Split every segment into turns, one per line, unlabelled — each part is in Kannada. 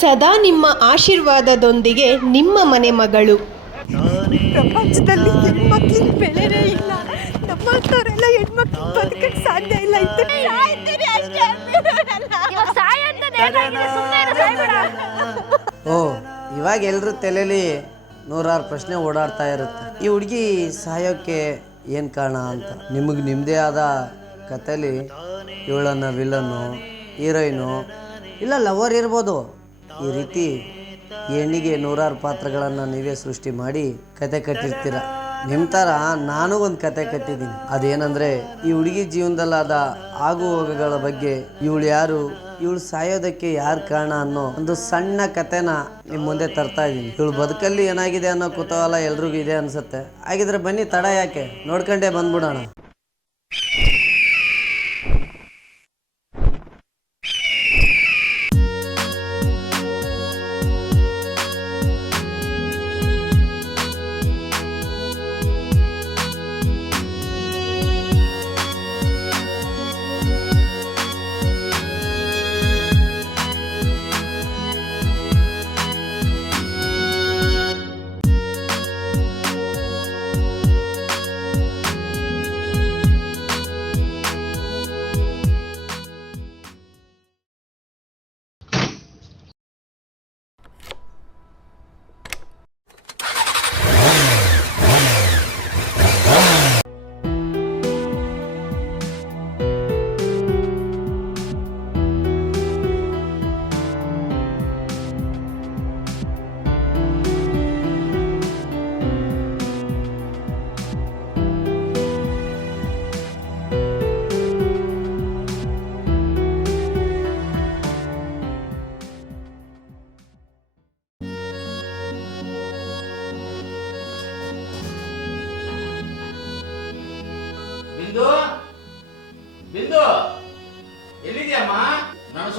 ಸದಾ ನಿಮ್ಮ ಆಶೀರ್ವಾದದೊಂದಿಗೆ ನಿಮ್ಮ ಮನೆ ಮಗಳು.
ಪ್ರಪಂಚದಲ್ಲಿ ಹೆಣ್ಮಕ್ಳಿಗೆ ಬೆಳೆನೇ ಇಲ್ಲ. ನಮ್ಮಂಥವ್ರೆಲ್ಲ ಹೆಣ್ಮಕ್ಳು ಬದುಕಕ್ಕೆ ಸಾಧ್ಯ ಇಲ್ಲ. ಇತ್ತು ಸಾಯ್ತೀನಿ ಅಷ್ಟೇ
ಇವಾಗ ಸಾಯ? ಸುಮ್ನೆ ಇರು, ಸಾಯ್ಬೇಡ.
ಓ ಇವಾಗ ಎಲ್ಲರೂ ತಲೆಯಲ್ಲಿ ನೂರಾರು ಪ್ರಶ್ನೆ ಓಡಾಡ್ತಾ ಇರುತ್ತೆ. ಈ ಹುಡುಗಿ ಸಾಯೋಕ್ಕೆ ಏನು ಕಾರಣ ಅಂತ. ನಿಮಗೆ ನಿಮ್ಮದೇ ಆದ ಕಥೆಲಿ ಇವಳನ್ನ ವಿಲನ್ನು ಹೀರೋಯಿನು ಇಲ್ಲ, ಲವರ್ ಇರ್ಬೋದು. ಈ ರೀತಿ ಹೆಣ್ಣಿಗೆ ನೂರಾರು ಪಾತ್ರಗಳನ್ನು ನೀವೇ ಸೃಷ್ಟಿ ಮಾಡಿ ಕತೆ ಕಟ್ಟಿರ್ತೀರ. ನಿಮ್ಮ ಥರ ನಾನು ಒಂದು ಕತೆ ಕಟ್ಟಿದ್ದೀನಿ. ಅದೇನಂದರೆ, ಈ ಹುಡುಗಿ ಜೀವನದಲ್ಲಾದ ಆಗು ಹೋಗುಗಳ ಬಗ್ಗೆ ಇವಳು ಯಾರು, ಇವಳು ಸಾಯೋದಕ್ಕೆ ಯಾರು ಕಾರಣ ಅನ್ನೋ ಒಂದು ಸಣ್ಣ ಕತೆನ ನಿಮ್ಮ ಮುಂದೆ ತರ್ತಾ ಇದ್ದೀನಿ. ಇವಳು ಬದುಕಲ್ಲಿ ಏನಾಗಿದೆ ಅನ್ನೋ ಕುತೂಹಲ ಎಲ್ರಿಗೂ ಇದೆ ಅನಿಸುತ್ತೆ. ಹಾಗಿದ್ರೆ ಬನ್ನಿ, ತಡ ಯಾಕೆ? ನೋಡ್ಕೊಂಡೇ ಬಂದ್ಬಿಡೋಣ.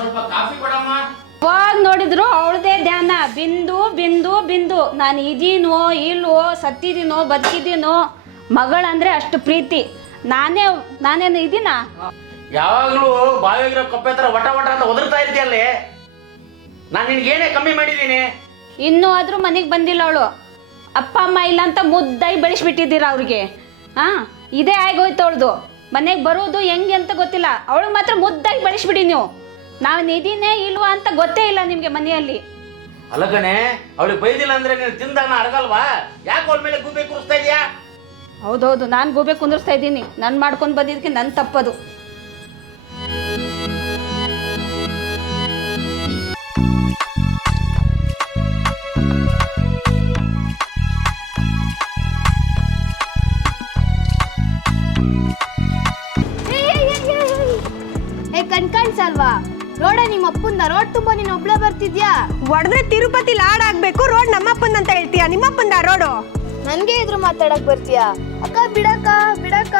ಸ್ವಲ್ಪ ಕಾಫಿ ಕೊಡಮ್ಮ.
ಅವಾಗ ನೋಡಿದ್ರು ಅವಳದೇ ಧ್ಯಾನ. ಬಿಂದು ಬಿಂದು ಬಿಂದು. ನಾನು ಇದೀನೋ ಇಲ್ವೋ ಸತ್ತಿದ್ದೀನೋ ಬದುಕಿದ್ದೀನೋ ಮಗಳಂದ್ರೆ ಅಷ್ಟು ಪ್ರೀತಿ. ನಾನೇ ನಾನೇನು ಇದೀನ
ಯಾವಾಗ್ಲೂ ಬಾವಿಗಿರೋ ಕಪ್ಪೆ ತರ ವಟ ವಟ ಅಂತ ಒದರ್ತಾ ಇರ್ತೀಯಲ್ಲಿ ನಾನು ನಿನ್ಗೇನೇ ಕಮ್ಮಿ ಮಾಡಿದ್ದೀನಿ
ಇನ್ನೂ ಆದ್ರೂ ಮನೆಗೆ ಬಂದಿಲ್ಲ ಅವಳು. ಅಪ್ಪ ಅಮ್ಮ ಇಲ್ಲ ಅಂತ ಮುದ್ದಾಗಿ ಬೆಳೆಸ್ಬಿಟ್ಟಿದ್ದೀರ ಅವ್ರಿಗೆ? ಹಾ ಇದೇ ಆಗೋಯ್ತು ಅವಳದು. ಮನೆಗೆ ಬರೋದು ಹೆಂಗೆ ಅಂತ ಗೊತ್ತಿಲ್ಲ. ಅವಳಿಗೆ ಮಾತ್ರ ಮುದ್ದಾಗಿ ಬೆಳೆಸ್ಬಿಡಿ ನೀವು. ನಾನು ಇದೀನೇ ಇಲ್ವಾ ಅಂತ ಗೊತ್ತೇ ಇಲ್ಲ ನಿಮ್ಗೆ ಮನೆಯಲ್ಲಿ.
ಅಲಗಣೆ ಅವಳಿಗೆ ಬೈದಿಲ್ಲ ಅಂದ್ರೆ ನೀನು ತಿಂದಾಗ ಅರಗಲ್ವಾ ಅಡಗಲ್ವಾ? ಯಾಕೆ ಅವಳ ಮೇಲೆ ಗೂಬೆ ಕೂರಿಸ್ತಾ ಇದೀಯಾ?
ಹೌದೌದು ನಾನು ಗೂಬೆ ಕುಂದಿರ್ಸ್ತಾ ಇದ್ದೀನಿ. ನಾನು ಮಾಡ್ಕೊಂಡು ಬಂದಿದ್ದಕ್ಕೆ ನನ್ನ ತಪ್ಪದು.
ರೋಡ ನಿಮ್ಮ ಅಪ್ಪಂದ ರೋಡ್ ತುಂಬಾ ನೀನ್ ಒಬ್ಳೆ ಬರ್ತಿದ್ಯಾ?
ಒಡೆದ್ರೆ ತಿರುಪತಿ ಲಾಡ್ ಆಗ್ಬೇಕು ರೋಡ್ ನಮ್ಮಪ್ಪಂದ ಅಂತ ಹೇಳ್ತೀಯಾ? ನಿಮ್ಮಪ್ಪಂದ ರೋಡು
ನನ್ಗೆ ಇದ್ರು ಮಾತಾಡಕ್ ಬರ್ತೀಯಾ? ಅಕ್ಕ ಬಿಡಕ್ಕ ಬಿಡಕ್ಕ.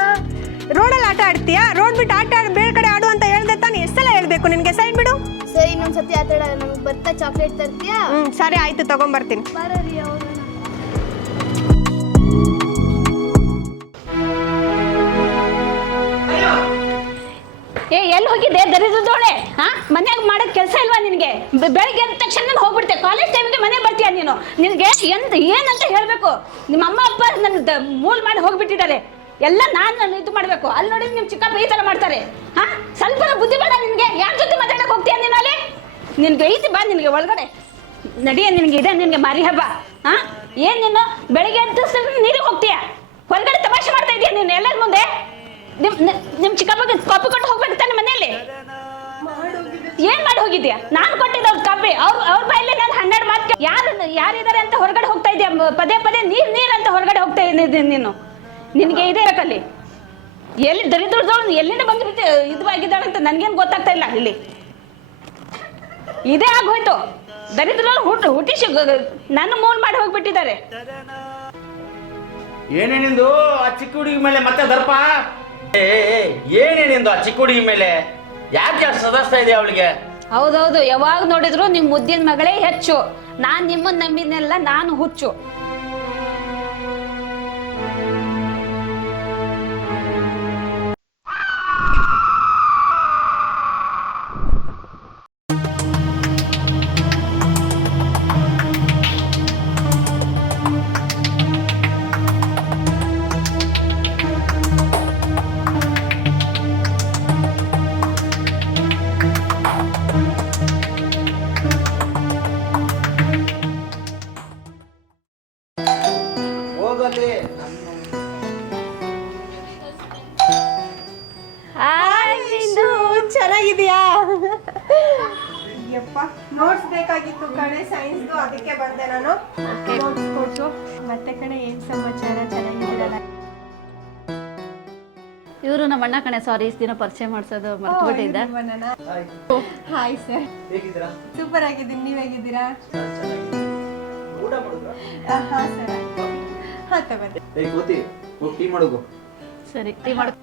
ರೋಡಲ್ಲಿ ಆಟ ಆಡ್ತೀಯಾ? ರೋಡ್ ಬಿಟ್ಟು ಆಟ ಆಡ್ ಬೇರೆ ಕಡೆ ಆಡು ಅಂತ ಹೇಳ್ದೆ ತಾನು ಎಷ್ಟೆಲ್ಲ ಹೇಳ್ಬೇಕು ನಿನಗೆ? ಸೈಡ್ ಬಿಡು.
ಸರಿ ಇನ್ನೊಂದ್ಸತಿ ಆಟಾಡ ನಮ್ಗೆ ಬರ್ತಾ ಚಾಕ್ಲೇಟ್ ತರ್ತೀಯಾ?
ಸರಿ ಆಯ್ತು ತಗೊಂಬರ್ತೀನಿ.
ಬರೀ ಹೌದು
ಏ, ಎಲ್ಲಿ ಹೋಗಿದ್ದೆ? ದರಿದ್ರದೋಳೆ ಹಾ ಮನ್ಯಾಗ ಮಾಡೋದ್ ಕೆಲಸ ಇಲ್ವಾ ನಿನಗೆ? ಬೆಳಿಗ್ಗೆ ಎದ್ದ ತಕ್ಷಣ ನಾನು ಹೋಗ್ಬಿಡ್ತೆ. ಕಾಲೇಜ್ ಟೈಮಿಗೆ ಮನೆ ಬರ್ತೀಯ ನೀನು? ನಿನಗೆ ಎಂತ, ಏನಂತ ಹೇಳಬೇಕು? ನಿಮ್ಮ ಅಮ್ಮ, ಅಪ್ಪ ನನ್ನ ಮೂಲ್ ಮಾಡಿ ಹೋಗ್ಬಿಟ್ಟಿದ್ದಾರೆ. ಎಲ್ಲ ನಾನು ನಾನು ಇದು ಮಾಡಬೇಕು. ಅಲ್ಲಿ ನೋಡಿ ನಿಮ್ಮ ಚಿಕ್ಕಪ್ಪ ಈ ಥರ ಮಾಡ್ತಾರೆ. ಹಾ ಸ್ವಲ್ಪ ಬುದ್ಧಿ ಬೇಡ ನಿನಗೆ. ಯಾರ ಜೊತೆ ಮಾತಾಡಕ್ಕೆ ಹೋಗ್ತೀಯ ನೀನು ಅಲ್ಲಿ? ನಿನ್ಗೆ ಐತಿ ಬಾ ನಿನಗೆ ಒಳಗಡೆ. ನಡಿಯ ನಿನಗೆ ಇದೆ ನಿನಗೆ ಮಾರಿ ಹಬ್ಬ. ಹಾ ಏನು ನೀನು? ಬೆಳಿಗ್ಗೆ ಅಂತ ನೀರಿಗೆ ಹೋಗ್ತೀಯ? ಹೊರಗಡೆ ತಮಾಷೆ ಮಾಡ್ತಾ ಇದೀಯ ನೀನು ಎಲ್ಲರ ಮುಂದೆ? ನಿಮ್ ನಿಮ್ಮ ನಿಮ್ ಚಿಕ್ಕಪ್ಪಗೆ ಕಾಪಿ ಕೊಟ್ಟು ಹೋಗ್ಬೇಕು ಮನೆಯಲ್ಲಿ ಏನ್ ಮಾಡಿ ಹೋಗಿದ್ಯಾ? ನಾನು ಕೊಟ್ಟಿದ್ದ ಅವ್ರ ಕಾಪಿ ಅವ್ರ ಅವ್ರ ನಾನು ಹನ್ನೆರಡು ಮಾತು ಯಾರು ಯಾರಿದ್ದಾರೆ ಅಂತ ಹೊರಗಡೆ ಹೋಗ್ತಾ ಇದೆಯಾ? ಪದೇ ಪದೇ ನೀರ್ ನೀರ್ ಅಂತ ಹೊರಗಡೆ ಹೋಗ್ತಾ ಇದ್ದೀನಿ ನೀನು. ನಿನಗೆ ಇದೆ ಇರಕಲ್ಲಿ ಎಲ್ಲಿ ದರಿದ್ರದವಳು ಎಲ್ಲಿಂದ ಬಂದ್ಬಿಟ್ಟು ಇದು ಆಗಿದ್ದಾಳೆ ಅಂತ ನನ್ಗೇನು ಗೊತ್ತಾಗ್ತಾ ಇಲ್ಲ ಇಲ್ಲಿ. ಇದೇ ಆಗೋಯ್ತು. ದರಿದ್ರದವಳು ಹುಟ್ಟು ಹುಟ್ಟಿಸಿ ನನ್ನ ಮೂಲ ಮಾಡಿ ಹೋಗ್ಬಿಟ್ಟಿದ್ದಾರೆ.
ಏನೇನಿಂದು ಆ ಚಿಕ್ಕ ಹುಡುಗಿ ಮೇಲೆ ಮತ್ತೆ ದರ್ಪ? ಏ ಏ, ಏ, ಏನೇನಿಂದು ಆ ಚಿಕ್ಕ ಹುಡುಗಿ ಮೇಲೆ? ಯಾಕೆ ಸದಸ್ತಾ ಇದೆ ಅವಳಿಗೆ?
ಹೌದೌದು ಯಾವಾಗ ನೋಡಿದ್ರು ನಿಮ್ ಮುದ್ದಿನ ಮಗಳೇ ಹೆಚ್ಚು. ನಾನ್ ನಿಮ್ಮನ್ನ ನಂಬಿದ್ನೆಲ್ಲ ನಾನು ಹುಚ್ಚು.
ಚೆನ್ನಾಗಿದ್ಯಾ ಯಪ್ಪ ನೋಟ್ಸ್ ಬೇಕಾಗಿತ್ತು ಕಣೆ ಸೈನ್ಸ್ದು ಅದಕ್ಕೆ ಬಂದೆ ನಾನು. ನೋಟ್ಸ್ ಕೊಟ್ಟು. ಮತ್ತೆ ಕಣೆ ಏನು ಸಮಾಚಾರ? ಚೆನ್ನಾಗಿದ್ದೀರಲ್ಲ
ಇವರು ನಮ್ಮ ಅಣ್ಣ ಕಣೆ ಸಾರಿ ಇಷ್ಟು ದಿನ ಪರಿಚಯ ಮಾಡಿಸೋದು ಮರ್ತುಬಿಟ್ಟಿದ್ದೆ.
ಹಾಯ್ ಸರ್ ಸೂಪರ್ ಆಗಿದ್ದೀನಿ. ನೀವು ಹೇಗಿದ್ದೀರಾ? ಹಾ ಸರ್ ಹಾ ತಗೊಂಡು
ಸರಿ ಟೀ ಮಾಡು.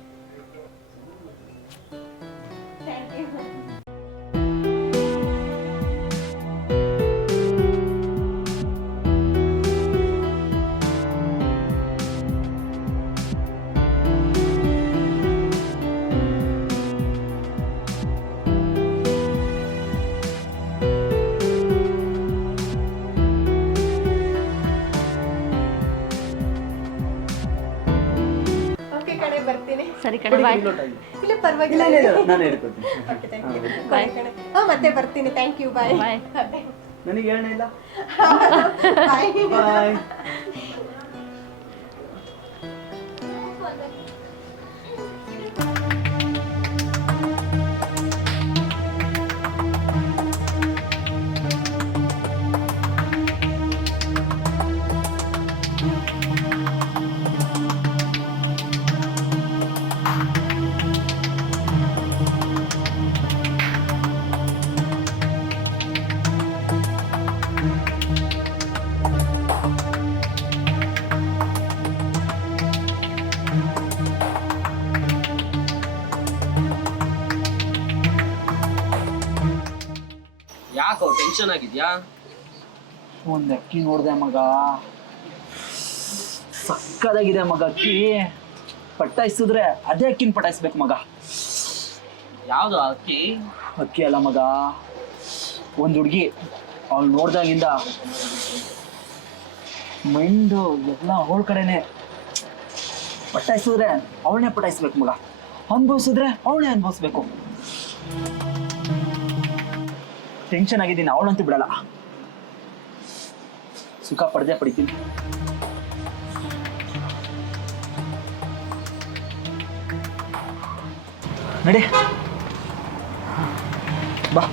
ಸರಿ ಕಣೆ ಬಾಯ್
ಇಲ್ಲ ಪರವಾಗಿಲ್ಲ.
ನಾನು ಹೇಳ್ಕೊತೀನಿ
ಓಕೆ ಥ್ಯಾಂಕ್ ಯು ಕಣೆ. ಹಾ ಮತ್ತೆ ಬರ್ತೀನಿ. ಥ್ಯಾಂಕ್ ಯು ಬಾಯ್
ಬಾಯ್
ನನಗೆ ಹೇಳೇ ಇಲ್ಲ?
ಬಾಯ್
ಬಾಯ್
ಯಾಕೋ ಟೆನ್ಷನ್ ಆಗಿದ್ಯಾ?
ಒಂದು ಅಕ್ಕಿ ನೋಡಿದೆ ಮಗ. ಸಕ್ಕದಾಗಿದೆ ಮಗ ಅಕ್ಕಿ. ಪಟ್ಟಾಯಿಸಿದ್ರೆ ಅದೇ ಅಕ್ಕಿನ ಪಟಾಯಿಸ್ಬೇಕು ಮಗ.
ಯಾವ್ದು ಅಕ್ಕಿ?
ಅಕ್ಕಿ ಅಲ್ಲ ಮಗ. ಒಂದು ಹುಡುಗಿ ಅವ್ಳು ನೋಡ್ದಾಗಿಂದ ಮೈಂಡು ಎಲ್ಲ ಅವಳ ಕಡೆನೆ. ಪಟಾಯಿಸಿದ್ರೆ ಅವಳನ್ನೇ ಪಟಾಯಿಸ್ಬೇಕು ಮಗ. ಅನ್ಭವಿಸಿದ್ರೆ ಅವಳನ್ನೇ ಅನ್ಭವಿಸ್ಬೇಕು. ಟೆನ್ಷನ್ ಆಗಿದ್ದೀನಿ ಅವಳಂತೂ ಬಿಡಲ್ಲ. ಸುಖ ಪಡೆದೇ ಪಡಿತೀನಿ. ನಡಿ. ಬಾ.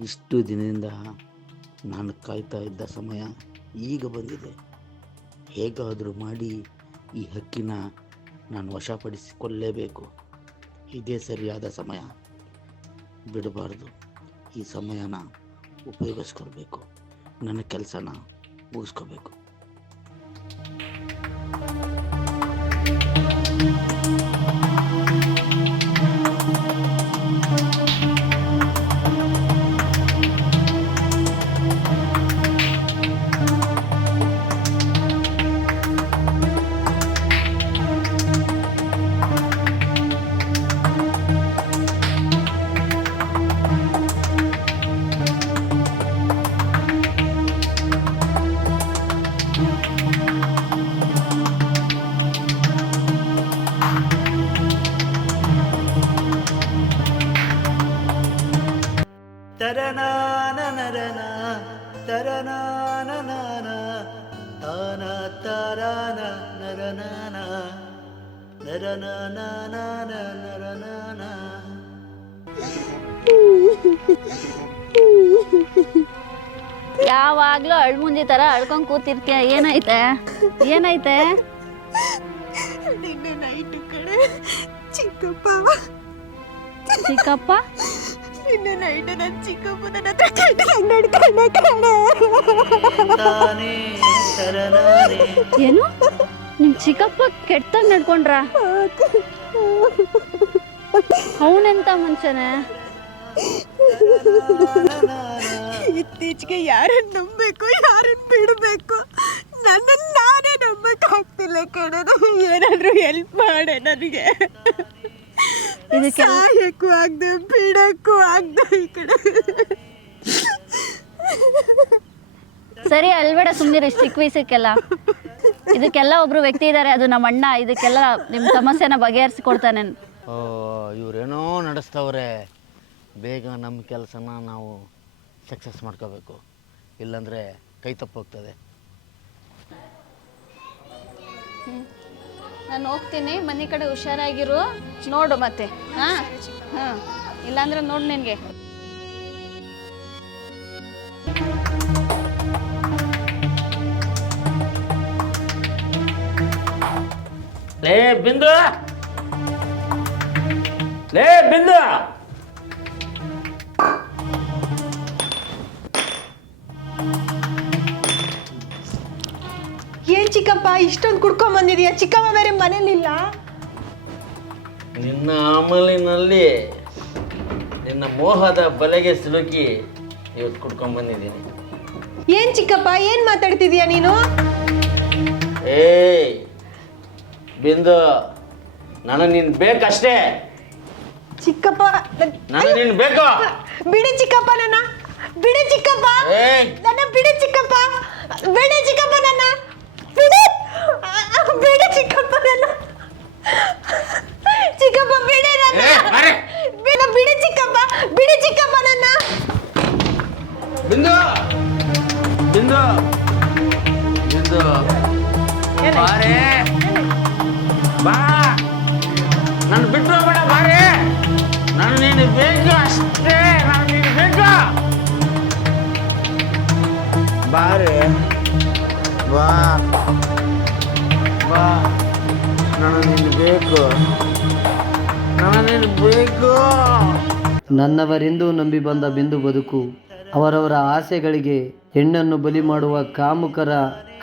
ಇಷ್ಟು ದಿನದಿಂದ ನಾನು ಕಾಯ್ತಾ ಇದ್ದ ಸಮಯ ಈಗ ಬಂದಿದೆ. ಹೇಗಾದರೂ ಮಾಡಿ ಈ ಹಕ್ಕಿನ ನಾನು ವಶಪಡಿಸಿಕೊಳ್ಳಲೇಬೇಕು ಇದೇ ಸರಿಯಾದ ಸಮಯ. ಬಿಡಬಾರ್ದು. ಈ ಸಮಯನ ಉಪಯೋಗಿಸ್ಕೊಳ್ಬೇಕು. ನನ್ನ ಕೆಲಸನ ಮುಗಿಸ್ಕೋಬೇಕು
ಯಾವಾಗ್ಲೂ ಅಳ್ಮುಂಜಿ ತರ ಅಳ್ಕೊಂಡ್ ಕೂತಿರ್ತೀಯ? ಏನೈತೆ ಏನೈತೆ
ನಿನ್ನೆ ನೈಟು ಕಣೆ ಚಿಕ್ಕಪ್ಪ.
ಚಿಕ್ಕಪ್ಪ?
ನಿನ್ನೆ ನೈಟ್ ನನ್ನ ಚಿಕ್ಕಪ್ಪ ನನ್ನ ಹತ್ರ ಕೆಟ್ಟದಾಗಿ ನಡ್ಕೊಂಡ ಕಣೆ
ಏನು? ನಿಮ್ ಚಿಕ್ಕಪ್ಪ ಕೆಟ್ಟದಾಗ ನಡ್ಕೊಂಡ್ರ? ಅವನೆಂತ ಮನುಷ್ಯನೇ?
ಇತ್ತೀಚೆಗೆ ಯಾರನ್ನ ನಂಬಬೇಕು ಯಾರನ್ನ ಬಿಡಬೇಕು? ನನ್ನನ್ನು ನಾನೇ ನಂಬಕ್ಕಾಗ್ತಿಲ್ಲ ಕೊಡೋದು ಏನಾದರೂ ಹೆಲ್ಪ್ ಮಾಡೆ ನನಗೆ.
ಇದಕ್ಕೆಲ್ಲ
ಸಾಯಕ್ಕೂ ಆಗ್ದೆ ಬಿಡಕ್ಕೂ ಆಗದೆ ಈ ಕಡೆ.
ಸರಿ ಅಲ್ಬೇಡ ಸುಮ್ಮನಿರಿ ಚಿಕ್ಕ ವಯಸ್ಸಕ್ಕೆಲ್ಲ
ಇದಕ್ಕೆಲ್ಲ ಒಬ್ರು ವ್ಯಕ್ತಿ ಇದ್ದಾರೆ ಅದು ನಮ್ಮ ಅಣ್ಣ ಇದಕ್ಕೆಲ್ಲ ನಿಮ್ಮ ಸಮಸ್ಯೆನ ಬಗೆಹರಿಸಿಕೊಡ್ತಾನೆ.
ಓ ಇವರೇನೋ ನಡೆಸ್ತವ್ರೆ ಬೇಗ ನಮ್ಮ ಕೆಲಸನ ನಾವು ಸಕ್ಸಸ್ ಮಾಡ್ಕೋಬೇಕು. ಇಲ್ಲಾಂದರೆ ಕೈ ತಪ್ಪೋಗ್ತದೆ
ನಾನು ಹೋಗ್ತೀನಿ. ಮನೆ ಕಡೆ ಹುಷಾರಾಗಿರು. ನೋಡು ಮತ್ತೆ. ಹಾಂ? ಹಾಂ. ಇಲ್ಲಾಂದ್ರೆ ನೋಡು ನಿನಗೆ.
ಲೇ ಬಿಂದು! ಲೇ ಬಿಂದು!
ಚಿಕ್ಕಪ್ಪ ಇಷ್ಟೊಂದು ಕುಡ್ಕೊಂಡ್ ಬಂದಿದೀಯ? ಚಿಕ್ಕಮ್ಮ ಬೇರೆ ಮನೇಲಿಲ್ಲ.
ನಿನ್ನ ಅಮಲಿನಲ್ಲಿ ನಿನ್ನ ಮೋಹದ ಬಲೆಗೆ ಸಿಲುಕಿ ಇವತ್ತು ಕುಡ್ಕೊಂಡ್ ಬಂದಿದ್ದೀನಿ.
ಏನ್ ಚಿಕ್ಕಪ್ಪ ಏನ್ ಮಾತಾಡ್ತಿದೀಯ ನೀನು?
ಏಯ್ ಬಿಂದು ನಾನು ನಿನ್ ಬೇಕಷ್ಟೇ.
ಚಿಕ್ಕಪ್ಪ ನನ್-
ನಿನ್ ನೀನು ಬೇಕು
ಬಿಡಿ ಚಿಕ್ಕಪ್ಪ ನನ್ನ. ಬಿಡಿ ಚಿಕ್ಕಪ್ಪ.
ಏಯ್.
ನನ್ನ ಬಿಡಿ ಚಿಕ್ಕಪ್ಪ
ಬೇಕು ಅಷ್ಟೇ ನಾನು ನೀನು ಬೇಕು ಬಾರೆ. ಬಾ. ಬಾ. ನಾನು ನಿನ್ನ ಬೇಕು ನೀನು ಬೇಕು.
ನನ್ನವರೆಂದೂ ನಂಬಿ ಬಂದ ಬಿಂದು ಬದುಕು, ಅವರವರ ಆಸೆಗಳಿಗೆ ಹೆಣ್ಣನ್ನು ಬಲಿ ಮಾಡುವ ಕಾಮುಕರ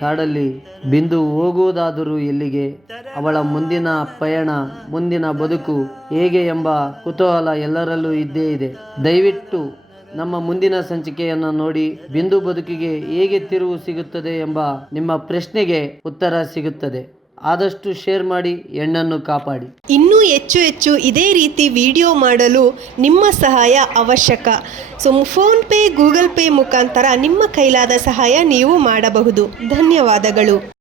ಕಾಡಲ್ಲಿ ಬಿಂದು ಹೋಗುವುದಾದರೂ ಎಲ್ಲಿಗೆ? ಅವಳ ಮುಂದಿನ ಪಯಣ, ಮುಂದಿನ ಬದುಕು ಹೇಗೆ ಎಂಬ ಕುತೂಹಲ ಎಲ್ಲರಲ್ಲೂ ಇದ್ದೇ ಇದೆ. ದಯವಿಟ್ಟು ನಮ್ಮ ಮುಂದಿನ ಸಂಚಿಕೆಯನ್ನು ನೋಡಿ ಬಿಂದು ಬದುಕಿಗೆ ಹೇಗೆ ತಿರುವು ಸಿಗುತ್ತದೆ ಎಂಬ ನಿಮ್ಮ ಪ್ರಶ್ನೆಗೆ ಉತ್ತರ ಸಿಗುತ್ತದೆ. ಆದಷ್ಟು ಶೇರ್ ಮಾಡಿ ಹೆಣ್ಣನ್ನು ಕಾಪಾಡಿ.
ಇನ್ನೂ ಹೆಚ್ಚು ಹೆಚ್ಚು ಇದೇ ರೀತಿ ವಿಡಿಯೋ ಮಾಡಲು ನಿಮ್ಮ ಸಹಾಯ ಅವಶ್ಯಕ. ಸೊ ಫೋನ್ಪೇ ಗೂಗಲ್ ಪೇ ಮುಖಾಂತರ ನಿಮ್ಮ ಕೈಲಾದ ಸಹಾಯ ನೀವು ಮಾಡಬಹುದು. ಧನ್ಯವಾದಗಳು.